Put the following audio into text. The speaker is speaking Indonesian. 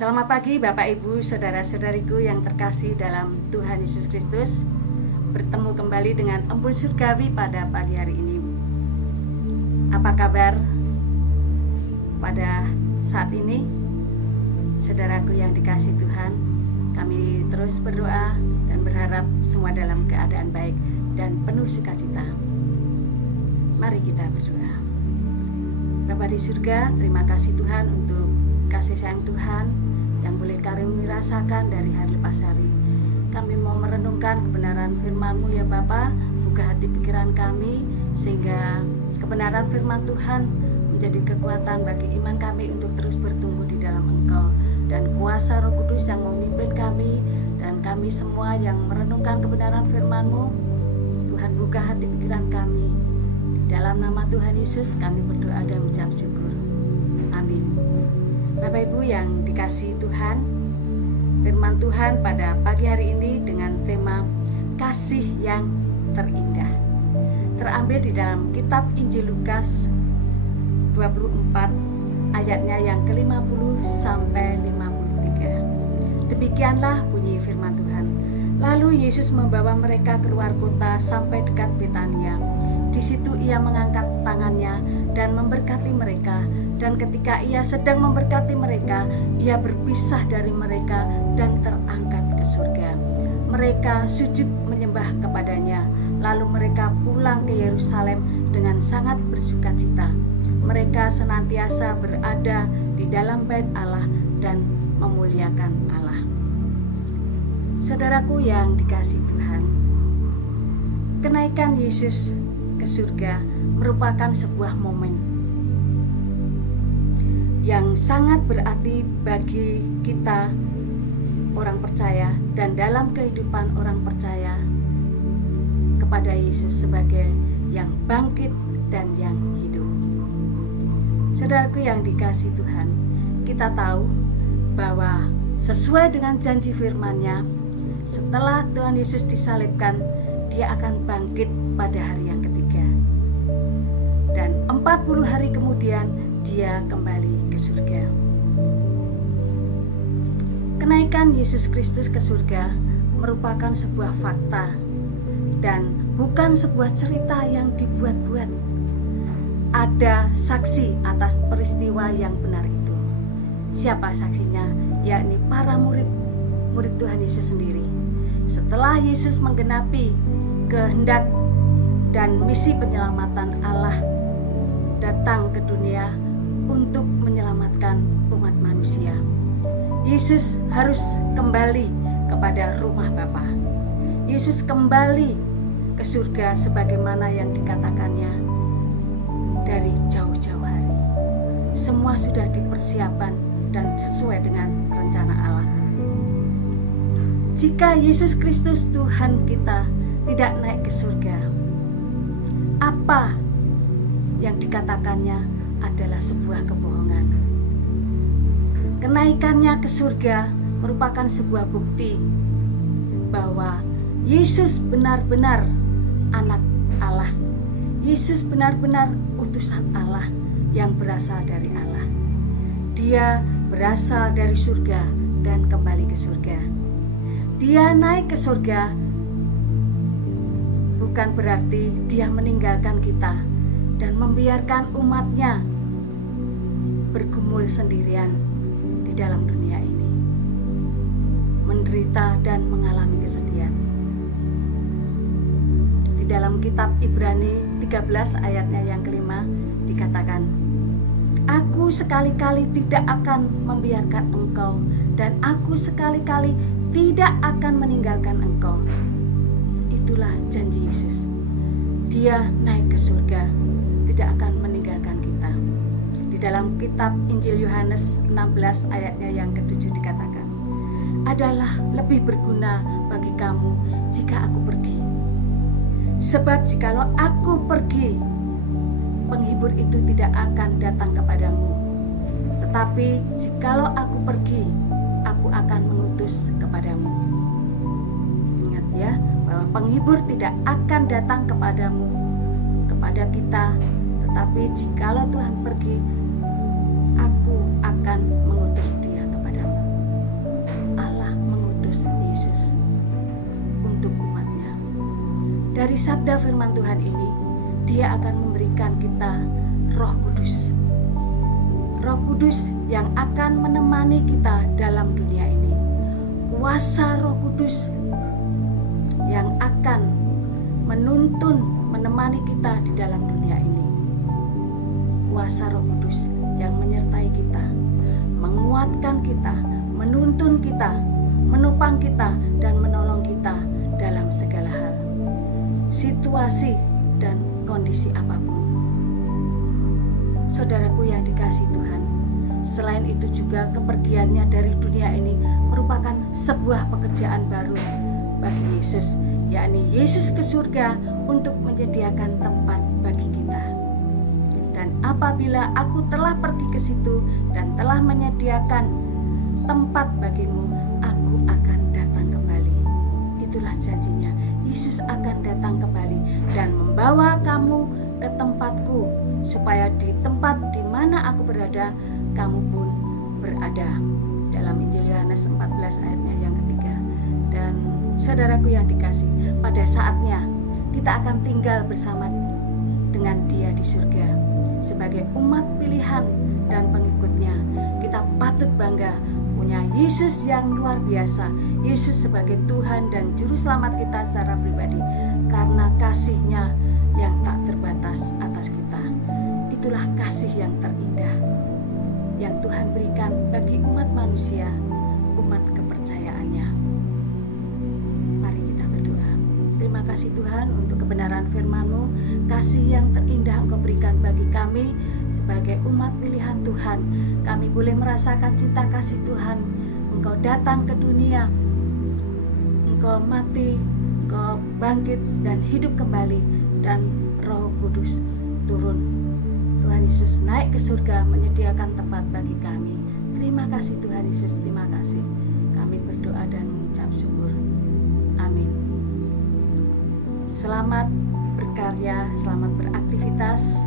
Selamat pagi Bapak Ibu, saudara-saudariku yang terkasih dalam Tuhan Yesus Kristus. Bertemu kembali dengan Embun Surgawi pada pagi hari ini. Apa kabar pada saat ini? Saudaraku yang dikasih Tuhan, kami terus berdoa dan berharap semua dalam keadaan baik dan penuh sukacita. Mari kita berdoa. Bapa di surga, terima kasih Tuhan untuk kasih sayang Tuhan yang boleh kami rasakan dari hari lepas hari. Kami mau merenungkan kebenaran firman-Mu ya Bapa, buka hati pikiran kami sehingga kebenaran firman Tuhan menjadi kekuatan bagi iman kami untuk terus bertumbuh di dalam Engkau, dan kuasa Roh Kudus yang memimpin kami dan kami semua yang merenungkan kebenaran firman-Mu. Tuhan, buka hati pikiran kami. Di dalam nama Tuhan Yesus kami berdoa dan mengucap syukur. Amin. Bapak Ibu yang dikasihi Tuhan, firman Tuhan pada pagi hari ini dengan tema kasih yang terindah, terambil di dalam kitab Injil Lukas 24 ayatnya yang ke-50 sampai 53. Demikianlah bunyi firman Tuhan. Lalu Yesus membawa mereka keluar kota sampai dekat Betania. Di situ ia mengangkat tangannya dan memberkati mereka. Dan ketika ia sedang memberkati mereka, ia berpisah dari mereka dan terangkat ke surga. Mereka sujud menyembah kepadanya. Lalu mereka pulang ke Yerusalem dengan sangat bersukacita. Mereka senantiasa berada di dalam bait Allah dan memuliakan Allah. Saudaraku yang dikasihi Tuhan, kenaikan Yesus ke surga merupakan sebuah momen yang sangat berarti bagi kita orang percaya, dan dalam kehidupan orang percaya kepada Yesus sebagai yang bangkit dan yang hidup. Saudaraku yang dikasihi Tuhan, kita tahu bahwa sesuai dengan janji firman-Nya, setelah Tuhan Yesus disalibkan, Dia akan bangkit pada hari yang ketiga. Dan 40 hari kemudian Dia kembali ke surga. Kenaikan Yesus Kristus ke surga merupakan sebuah fakta dan bukan sebuah cerita yang dibuat-buat. Ada saksi atas peristiwa yang benar itu. Siapa saksinya? Yakni para murid Tuhan Yesus sendiri. Setelah Yesus menggenapi kehendak dan misi penyelamatan Allah datang ke dunia untuk menyelamatkan umat manusia, Yesus harus kembali kepada rumah Bapa. Yesus kembali ke surga sebagaimana yang dikatakannya dari jauh-jauh hari. Semua sudah dipersiapkan dan sesuai dengan rencana Allah. Jika Yesus Kristus Tuhan kita tidak naik ke surga, apa yang dikatakannya adalah sebuah kebohongan. Kenaikannya ke surga merupakan sebuah bukti bahwa Yesus benar-benar anak Allah. Yesus benar-benar utusan Allah yang berasal dari Allah. Dia berasal dari surga dan kembali ke surga. Dia naik ke surga bukan berarti Dia meninggalkan kita dan membiarkan umatnya bergumul sendirian di dalam dunia ini, menderita dan mengalami kesedihan. Di dalam kitab Ibrani 13 ayatnya yang kelima dikatakan, Aku sekali-kali tidak akan membiarkan engkau, dan aku sekali-kali tidak akan meninggalkan engkau. Itulah janji Yesus. Dia naik ke surga, tidak akan meninggalkan kita. Di dalam kitab Injil Yohanes 16 ayatnya yang ke-7 dikatakan, adalah lebih berguna bagi kamu jika aku pergi. Sebab jikalau aku pergi, penghibur itu tidak akan datang kepadamu. Tetapi jikalau aku pergi, aku akan mengutus kepadamu. Ingat ya, bahwa penghibur tidak akan datang kepadamu, kepada kita. Tetapi jikalau Tuhan pergi, aku akan mengutus Dia kepadamu. dari sabda firman Tuhan ini, Dia akan memberikan kita Roh Kudus. Roh Kudus yang akan menemani kita dalam dunia ini. Kuasa Roh Kudus yang akan menuntun, menemani kita di dalam dunia ini. Kuasa Roh Kudus yang menyertai kita, menguatkan kita, menuntun kita, menopang kita, dan menolong kita dalam segala hal, situasi dan kondisi apapun. Saudaraku yang dikasihi Tuhan, selain itu juga kepergiannya dari dunia ini merupakan sebuah pekerjaan baru bagi Yesus, yakni Yesus ke surga untuk menyediakan tempat bagi kita. Dan apabila aku telah pergi ke situ dan telah menyediakan tempat bagimu, aku akan datang kembali. Itulah janjinya, Yesus akan datang kembali dan membawa kamu ke tempatku, supaya di tempat di mana aku berada, kamu pun berada. Dalam Injil Yohanes 14 ayatnya yang ketiga. Dan saudaraku yang dikasihi, pada saatnya kita akan tinggal bersama dengan Dia di surga. Sebagai umat pilihan dan pengikutnya, kita patut bangga punya Yesus yang luar biasa. Yesus sebagai Tuhan dan Juru Selamat kita secara pribadi, karena kasih-Nya yang tak terbatas atas kita. Itulah kasih yang terindah yang Tuhan berikan bagi umat manusia, umat kepercayaannya. Mari kita berdoa. Terima kasih Tuhan untuk kebenaran firman-Mu, kasih yang terindah Engkau berikan bagi kami sebagai umat pilihan Tuhan. Kami boleh merasakan cinta kasih Tuhan. Engkau datang ke dunia, Engkau mati, Engkau bangkit dan hidup kembali, dan Roh Kudus turun. Tuhan Yesus naik ke surga menyediakan tempat bagi kami. Terima kasih Tuhan Yesus, terima kasih. Kami berdoa dan mengucap syukur. Amin. Selamat berkarya, selamat beraktivitas.